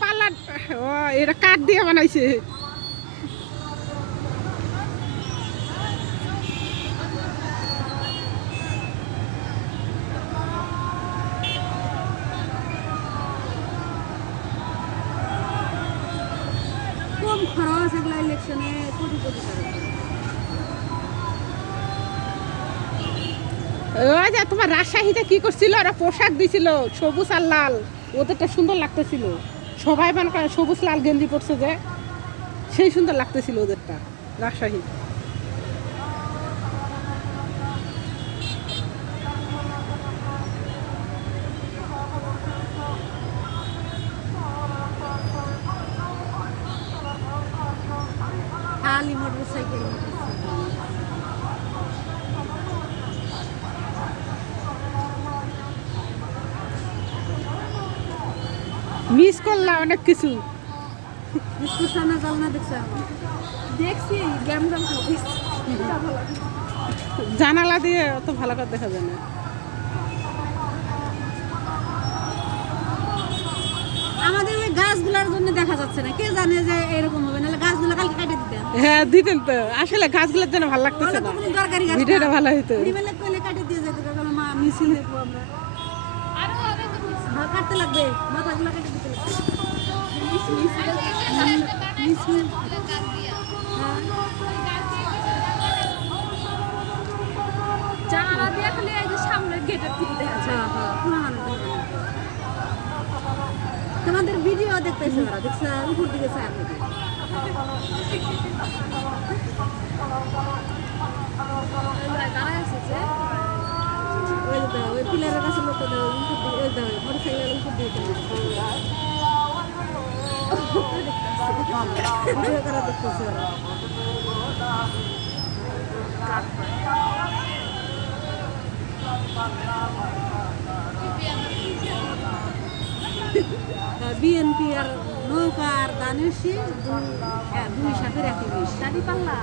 পাল্লা এটা কাঠ দিয়ে বানাইছে। কম খরচ এগুলা ইলেকশনে কোটি কোটি টাকা। তোমার রাজশাহীতে কি করছিল, ওরা পোশাক দিছিল সবুজ আর লাল, ওদেরটা সুন্দর লাগতেছিল। সবাই মানে সবুজ লাল গেঞ্জি পরছে যে, সেই সুন্দর লাগতেছিল ওদেরটা রাজশাহী। খালি মোটরসাইকেল মিস করলাম অনেক কিছু। দেখছি জানালা দিয়ে অত ভালো করে দেখা যায় না। আমাদের ওই গাছগুলোর জন্য দেখা যাচ্ছে না, কে জানে যে এরকম হবে, নাহলে গাছগুলো কালকে কাটে দিতেন। হ্যাঁ দিতেন তো, আসলে গাছগুলোর জন্য ভালো লাগতেছে না, দরকারি গাছ ভিডিওটা ভালো হইতো। কাটে দিয়ে যেতে মা মিছিল দেখবো আমরা, কাটতে লাগবে মাথাগুলো কেটে দিতে লাগবে। জানালা দিয়ে খালি এই যে সামনের গেটের দিকে দেখা যায়। তোমাদের ভিডিও দেখতেছে ওরা, দেখছে উপর দিকে চায় আমাদের। ওই পিলারের কাছে লোক মোটরসাইকেলের উপর দিয়ে ভিডিও করা দেখতেছে ওরা। বিএনপি আর নৌকা আর দানেশি দুই সাথের একই বিষ দাঁড়ি পাল্লা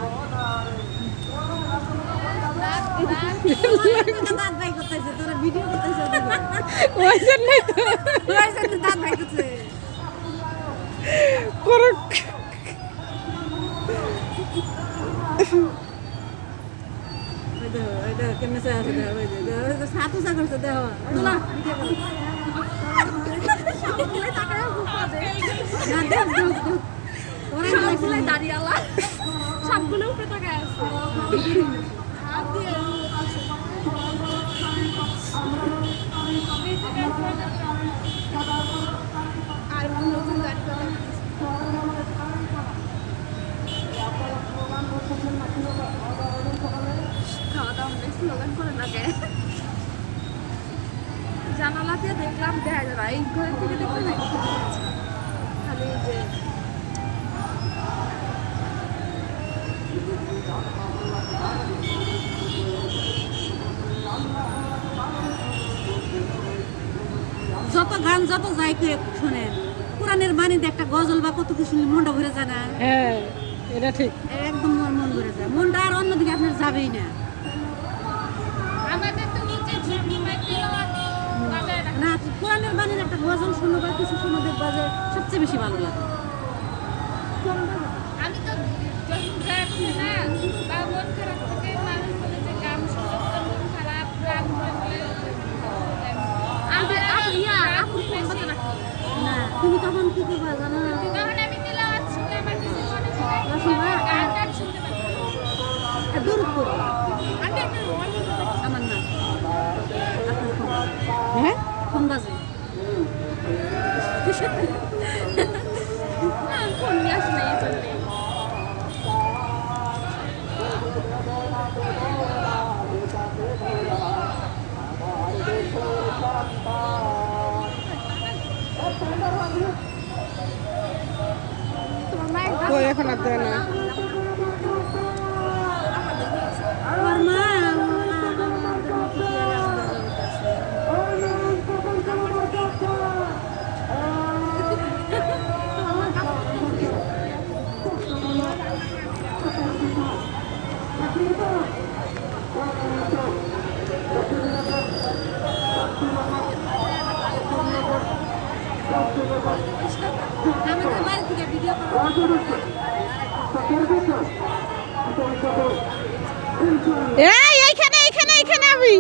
দাঁত ভাই করতেছে, তোরা ভিডিও করতেছে ওই জন্যই তো দাঁত ভাই করছে। কেমনে আছে সাত উঁচা করছে দেহ দাঁড়িয়ালা সবগুলো উপরে তাকায় আছে। আর নতুন গাড়ি খাওয়া দাওয়া স্লোগান করে লাগে। জানালা দিয়ে দেখলাম দেখা যাবে, এই ঘরের থেকে দেখলে না খালি যে যত গান যত যাই করে শোনেন, কোরআনের বাণীতে একটা গজল বা কত কিছু মনটা ভরে যায় না। হ্যাঁ এটা ঠিক, একদম মন ভরে যায়, মনটা আর অন্যদিকে আপনার যাবেই না। না কোরআনের বাণীর একটা গজল শুনো বা কিছু শুনো দেখবা যে সবচেয়ে বেশি ভালো লাগে। আমি তো যখন গান শুনি না বা মন খারাপ থাকে, মানুষ বলে যে গান শুনতে মন খারাপ, গান বলে না তুমি তখন কি করবা জানো, তখন আমি তেলাওয়াত শুনে আমার কিছু মনে হয় গান টান শুনতে পারি। দূর করো আমি একটা রোল আমার না আপনার ফোন, হ্যাঁ ফোন বাজে ফোন নিয়ে আসি না এই জন্যে। তোমার মায়ের কই এখন আর দেয় না। আমার মা আমাদের বাড়ি থেকে ভিডিও করা এইখানে এইখানে এইখানে আমি